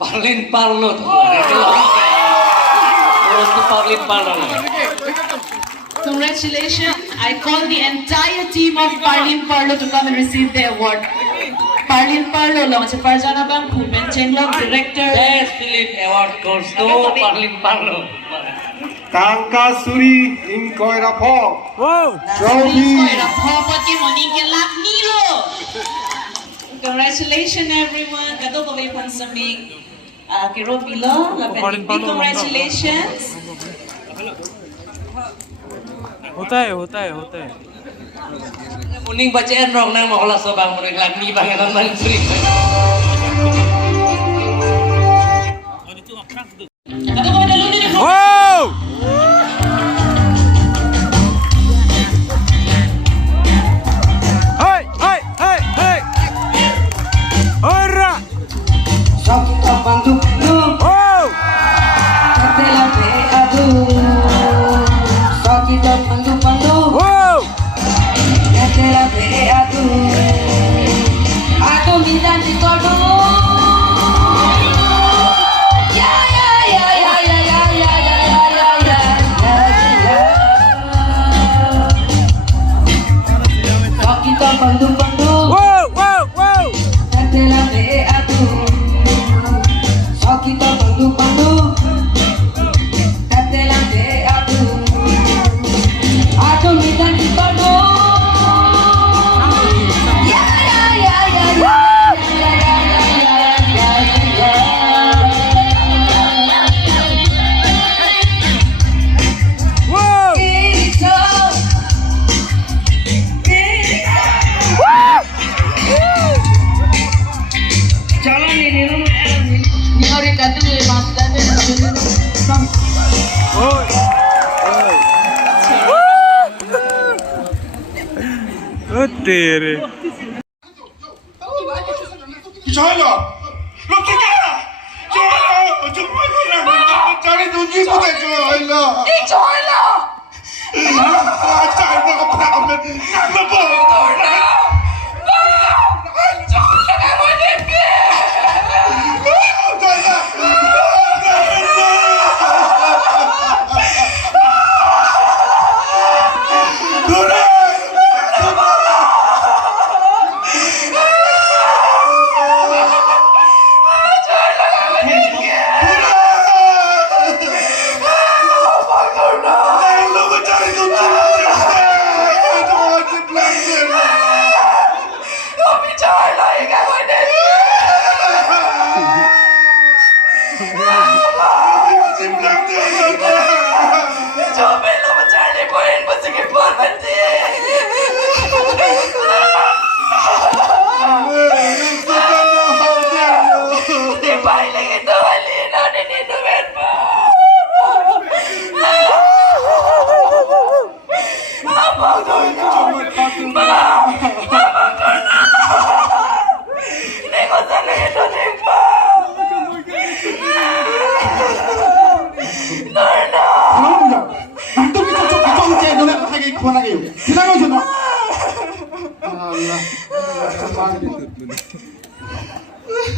Parlin Parlo. Parlin Parlo. Congratulations. I call the entire team of Parlin Parlo to come and receive the award. Parlin Parlo lang si Farjana Bangku, Chenglong Director. Best Film Award goes to Parlin Parlo. Tangka Suri Inkoira Po. Trophy. Congratulations everyone. Kato ko may pansaming kiro pilo. Congratulations. होता है Muning bacaan rong nang makola sobang muning lagni banganan mansuri. Kato ko may dalunin ni wow hey ora Sakta bantu wow Katela pe adu Sakita bantu wow Katela pe adu Aku minta dikodo Ya ya ya ya ya ya ya ya ya ya ya Sakita bantu wow Katela pe adu Sakita bantu Katela pe adu Aku minta dikodo Ya ya ya ya ya wow Jalan ini ni orang kata master ओ तेरे Johanna! Look together! Johanna! Johanna! Johnny, don't you put that Johanna! Johanna! Johanna, I'm not a problem.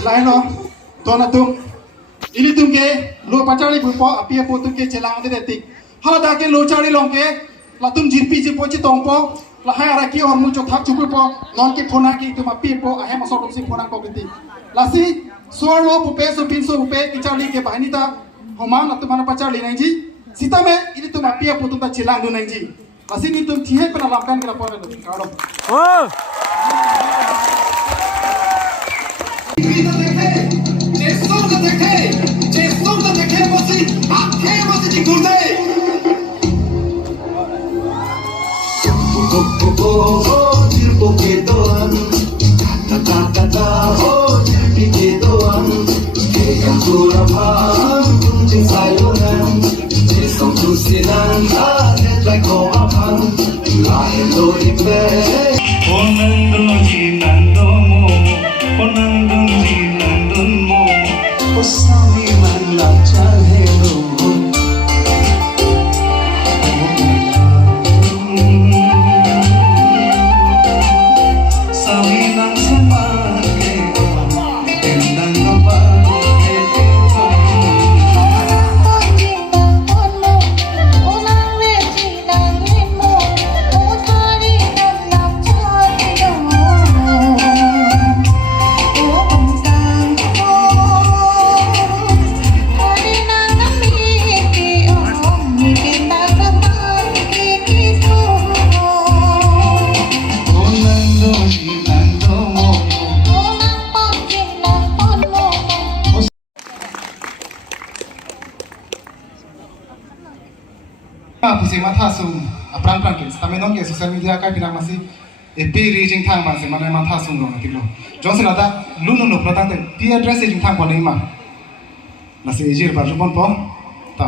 Lain lo, tuan atung, ini tungke, lo pacari bupo, api apa tungke celang ada detik. Hala dah ke lo cari longke, latung jirpi jipo citongpo, lahai araki orang muncul thak cukup po, non ke phona ke itu api po, ahem masuk si phona ko beti. Lasi, suar lo pupe, supin so pupe, kicari ke bahani ta, homan atau mana pacari nanti, sita me, ini tu api apa tu ta celang do nanti. Lasi ni tu tihe pernah lakukan kita pernah tu, kalau. O pusi matha sung apran pran ke tame nong ke social media ka pinang masi epi reaching thang ma se mana matha sung lo tiklo johnson ata lunu no protang te pi address jing thang ko nei ma na se jir par jupon po ta